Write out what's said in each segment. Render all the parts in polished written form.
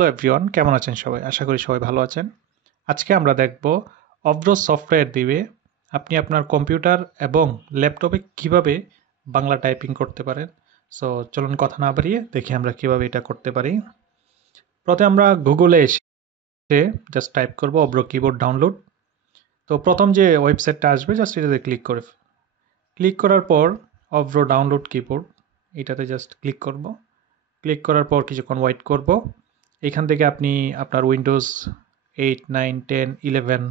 Hello everyone, কেমন আছেন সবাই? আশা করি সবাই ভালো আছেন। আজকে আমরা দেখব অভ্র সফটওয়্যার দিয়ে আপনি আপনার কম্পিউটার এবং ল্যাপটপে কিভাবে বাংলা টাইপিং করতে পারেন। সো চলুন কথা না বাড়িয়ে দেখি আমরা কিভাবে এটা করতে পারি। প্রথমে আমরা গুগলে এসে জাস্ট টাইপ করব অভ্র কিবোর্ড ডাউনলোড। তো প্রথম যে ওয়েবসাইটটা আসবে জাস্ট এটাতে ক্লিক করার পর অভ্র ডাউনলোড কিবোর্ড এটাতে জাস্ট ক্লিক করব। ক্লিক করার পর কিছুক্ষণ ওয়েট করব। এখান থেকে আপনি আপনার উইন্ডোজ 8, 9, 10, 11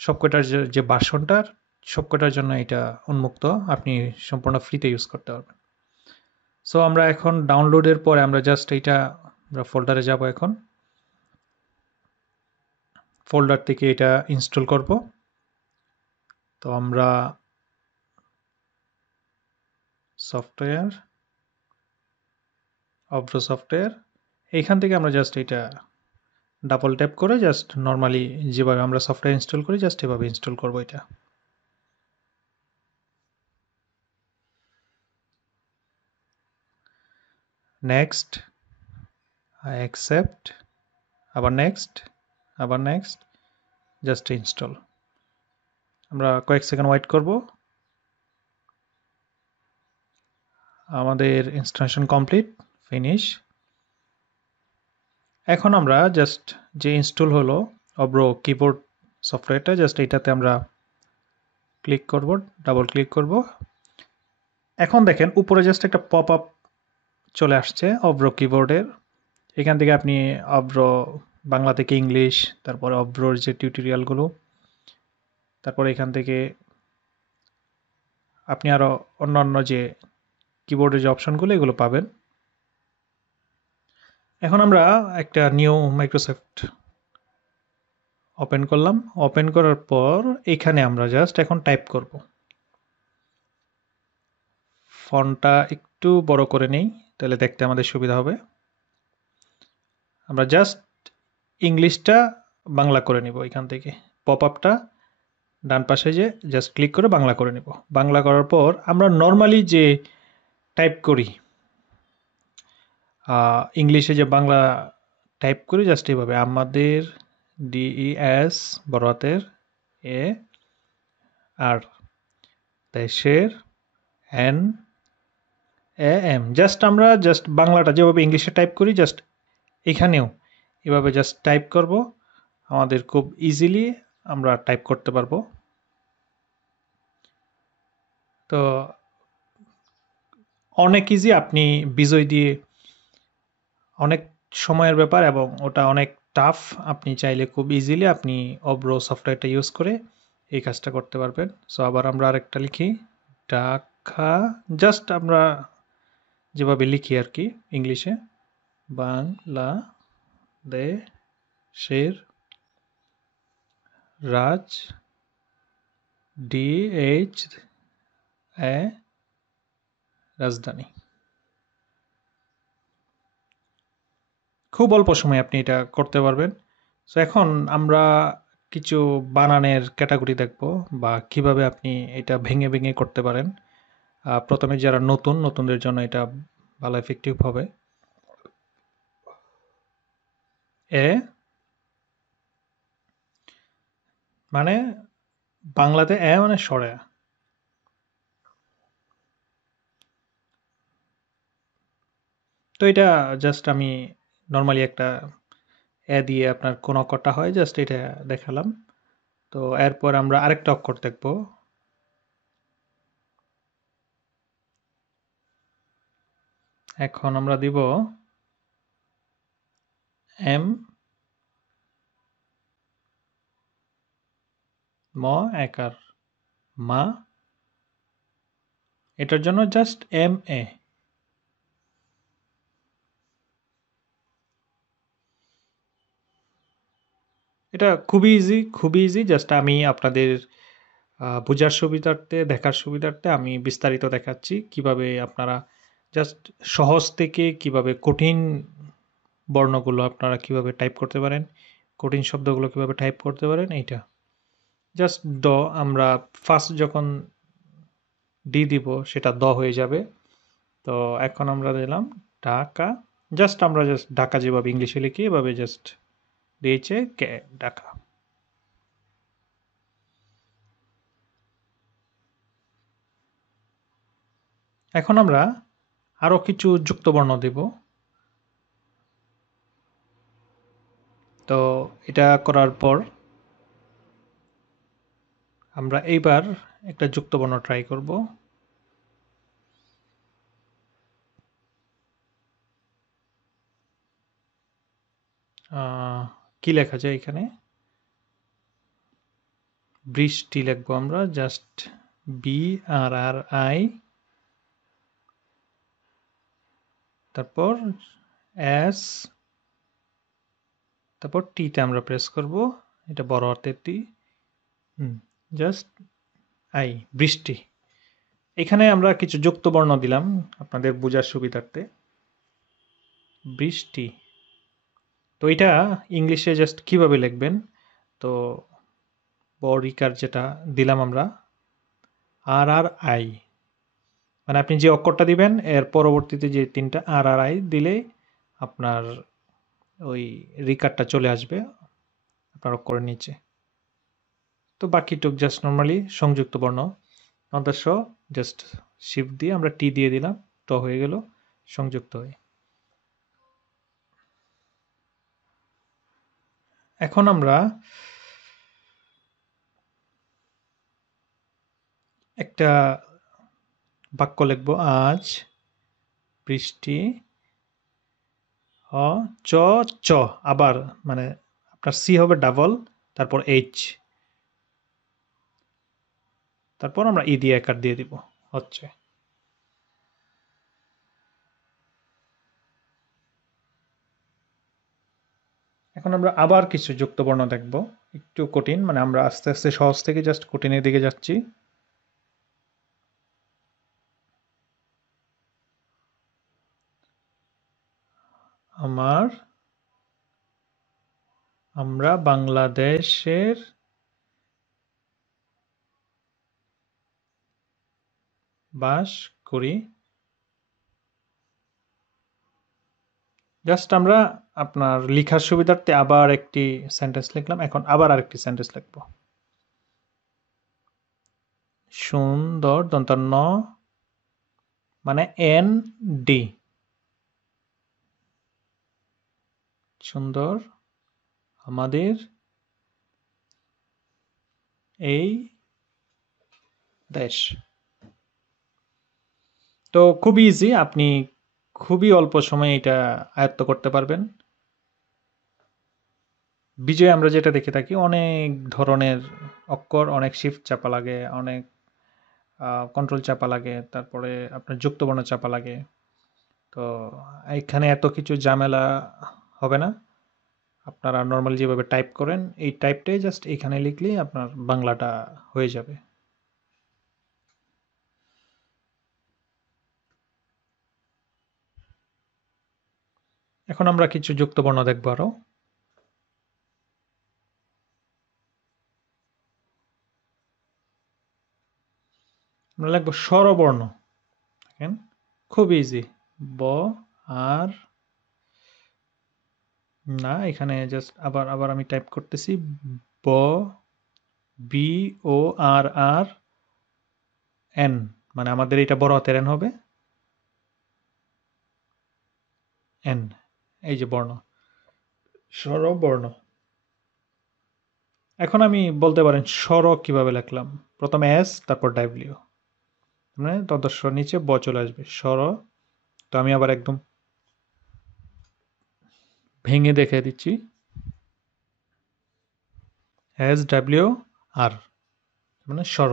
সবকটার যে ভার্সনটার সবকটার জন্য এটা উন্মুক্ত। আপনি সম্পূর্ণ ফ্রিতে ইউজ করতে পারবেন। সো আমরা এখন ডাউনলোডের পরে আমরা জাস্ট এইটা আমরা ফোল্ডারে যাব। এখন ফোল্ডার থেকে এটা ইনস্টল করব। তো আমরা সফটওয়্যার অভ্র সফটওয়্যার এইখান থেকে আমরা জাস্ট এটা ডাবল ট্যাপ করে জাস্ট নর্মালি যেভাবে আমরা সফটওয়্যার ইনস্টল করি জাস্ট এভাবে ইনস্টল করব এটা। নেক্সট, অ্যাকসেপ্ট, আবার নেক্সট, আবার নেক্সট, জাস্ট ইনস্টল। আমরা কয়েক সেকেন্ড ওয়েট করব। আমাদের ইনস্টলেশন কমপ্লিট, ফিনিশ। এখন আমরা জাস্ট যে ইনস্টল হলো অভ্র কিবোর্ড সফটওয়্যারটা জাস্ট এইটাতে আমরা ক্লিক করব, ডাবল ক্লিক করব। এখন দেখেন উপরে জাস্ট একটা পপ আপ চলে আসছে অভ্র কিবোর্ডের। এখান থেকে আপনি অভ্র বাংলা থেকে ইংলিশ, তারপরে অভ্রর যে টিউটোরিয়ালগুলো, তারপরে এখান থেকে আপনি আরও অন্যান্য যে কিবোর্ডের যে অপশনগুলো এগুলো পাবেন। এখন আমরা একটা নিউ মাইক্রোসফট ওপেন করলাম। ওপেন করার পর এখানে আমরা জাস্ট এখন টাইপ করব। ফন্টটা একটু বড় করে নেই, তাহলে দেখতে আমাদের সুবিধা হবে। আমরা জাস্ট ইংলিশটা বাংলা করে নিব। এখান থেকে পপ আপটা ডান পাশে যে জাস্ট ক্লিক করে বাংলা করে নিব। বাংলা করার পর আমরা নর্মালি যে টাইপ করি ইংলিশে যে বাংলা টাইপ করি জাস্ট এইভাবে আমাদের DES বড় হাতের এ আর দেশের NAM জাস্ট আমরা জাস্ট বাংলাটা যেভাবে ইংলিশে টাইপ করি জাস্ট এখানেও এভাবে জাস্ট টাইপ করব। আমাদের খুব ইজিলি আমরা টাইপ করতে পারবো। তো অনেক ইজি, আপনি বিজয় দিয়ে অনেক সময়ের ব্যাপার এবং ওটা অনেক টাফ। আপনি চাইলে খুব ইজিলি আপনি অভ্র সফটওয়্যারটা ইউজ করে এই কাজটা করতে পারবেন। সো আবার আমরা আরেকটা লিখি ঢাকা, জাস্ট আমরা যেভাবে লিখি আর কি ইংলিশে, বাংলাদেশের রাজধানী। খুব অল্প সময়ে আপনি এটা করতে পারবেন। সো এখন আমরা কিছু বানানের ক্যাটাগরি দেখব বা কিভাবে আপনি এটা ভেঙে ভেঙে করতে পারেন। প্রথমে যারা নতুনদের জন্য এটা ভালো এফেক্টিভ হবে। এ মানে বাংলাতে এ মানে সরে। তো এটা জাস্ট আমি নর্মালি একটা এ দিয়ে আপনার কোন অক্ষরটা হয় জাস্ট এটা দেখালাম। তো এরপর আমরা আরেকটা অক্ষর দেখব। এখন আমরা দিব এম, ম একার মা, এটার জন্য জাস্ট MA। এটা খুবই ইজি জাস্ট আমি আপনাদের বোঝার সুবিধার্থে দেখার সুবিধার্থে আমি বিস্তারিত দেখাচ্ছি কিভাবে আপনারা জাস্ট সহজ থেকে কিভাবে কঠিন বর্ণগুলো আপনারা কিভাবে টাইপ করতে পারেন, কঠিন শব্দগুলো কিভাবে টাইপ করতে পারেন। এইটা জাস্ট আমরা ফার্স্ট যখন ডি দিব সেটা হয়ে যাবে। তো এখন আমরা দিলাম ঢাকা, জাস্ট আমরা জাস্ট ঢাকা যেভাবে ইংলিশে লিখি এভাবে জাস্ট দিয়েছে কে ঢাকা। এখন আমরা আরো কিছু যুক্তবর্ণ দেব। তো এটা করার পর আমরা এইবার একটা যুক্তবর্ণ ট্রাই করব। কি লেখা যায় এখানে? বৃষ্টি লিখবো আমরা, জাস্ট BRRI, তারপর এস, তারপর টিটা আমরা প্রেস করব, এটা বড় হাতের টি, জাস্ট আই, বৃষ্টি। এখানে আমরা কিছু যুক্তবর্ণ দিলাম আপনাদের বোঝার সুবিধার্থে। বৃষ্টি। তো এটা ইংলিশে জাস্ট কিভাবে লিখবেন, তো বড়িকার যেটা দিলাম আমরা RRI, মানে আপনি যে অক্ষরটা দিবেন এর পরবর্তীতে যে 3টা RRI দিলে আপনার ওই রিকারটা চলে আসবে আপনার অক্ষরের নিচে। তো বাকিটুক জাস্ট নর্মালি সংযুক্ত বর্ণ অন্তস্ব জাস্ট শিফট দিয়ে আমরা টি দিয়ে দিলাম, তো হয়ে গেল সংযুক্ত হয়ে। এখন আমরা একটা বাক্য লিখব, আজ বৃষ্টি চ চ, আবার মানে আপনার সি হবে ডাবল, তারপর এইচ, তারপর আমরা ই দিয়ে একার দিয়ে দিব, হচ্ছে। এখন আমরা আবার কিছু যুক্তবর্ণ দেখব, একটু কঠিন, মানে আমরা আস্তে আস্তে সহজ থেকে জাস্ট কঠিনের দিকে যাচ্ছি। আমরা বাংলাদেশের বাস করি। জাস্ট আমরা আপনার লিখার সুবিধার্থে আবার একটি সেন্টেন্স লিখলাম, এখন আবার আরেকটি সেন্টেন্স লিখব। সুন্দর, দন্তান্ন মানে ND, সুন্দর আমাদের এই দেশ। তো খুবই ইজি, আপনি খুবই অল্প সময়ে এটা আয়ত্ত করতে পারবেন। বিজয় আমরা যেটা দেখে থাকি অনেক ধরনের অক্ষর, অনেক শিফট চাপা লাগে, অনেক কন্ট্রোল চাপা লাগে, তারপরে আপনার যুক্তবর্ণ চাপা লাগে। তো এখানে এত কিছু ঝামেলা হবে না, আপনারা নর্মালি যেভাবে টাইপ করেন এই টাইপটাই জাস্ট এখানে লিখলেই আপনার বাংলাটা হয়ে যাবে। এখন আমরা কিছু যুক্তবর্ণ দেখব আরো। আমরা লিখবো স্বরবর্ণ, দেখেন খুব ইজি, ব আর না, এখানে জাস্ট আবার আবার আমি টাইপ করতেছি, ব BORRN, মানে আমাদের এটা বড় হাতের এন হবে, এন, এই যে বর্ণ, স্বরবর্ণ। এখন আমি বলতে পারেন স্বর কিভাবে লিখলাম, প্রথমে এস তারপর ডাব্লিউ, মানে তদস্য নিচে ব চলে আসবে, স্বর। তো আমি আবার একদম ভেঙে দেখে দিচ্ছি, SWR, মানে স্বর।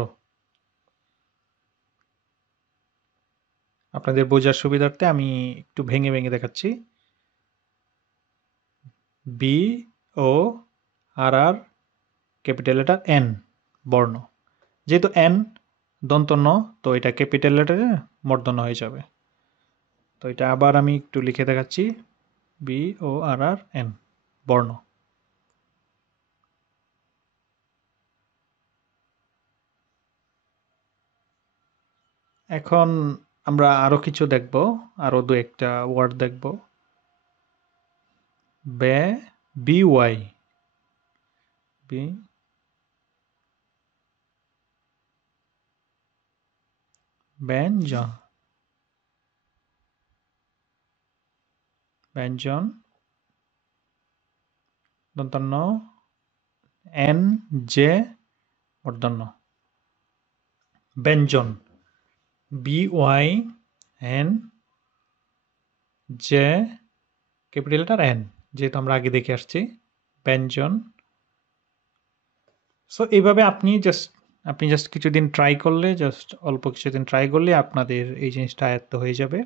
আপনাদের বোঝার সুবিধার্থে আমি একটু ভেঙে ভেঙে দেখাচ্ছি, BORR, ক্যাপিটাল লেটার এন, বর্ণ, যেহেতু এন দন্ত ন, তো এটা ক্যাপিটাল লেটারে মূর্ধন্য হয়ে যাবে। তো এটা আবার আমি একটু লিখে দেখাচ্ছি, BORRN, বর্ণ। এখন আমরা আরো কিছু দেখব, আরো দু একটা ওয়ার্ড দেখব। BY বি ব্যঞ্জন ব্যঞ্জন দন্তন্য NJ মূর্ধন্য ব্যঞ্জন BYNJ ক্যাপিটাল লেটার N যেহেতু আমরা আগে দেখে আসছি ব্যঞ্জন। সো এইভাবে আপনি জাস্ট কিছুদিন ট্রাই করলে, জাস্ট অল্প কিছুদিন ট্রাই করলে আপনাদের এই জিনিসটা আয়ত্ত হয়ে যাবে।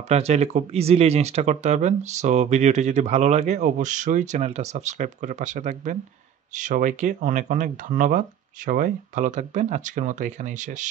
আপনারা চাইলে খুব ইজিলি এই জিনিসটা করতে পারবেন। সো ভিডিওটি যদি ভালো লাগে অবশ্যই চ্যানেলটা সাবস্ক্রাইব করে পাশে থাকবেন। সবাইকে অনেক অনেক ধন্যবাদ। সবাই ভালো থাকবেন। আজকের মতো এখানেই শেষ।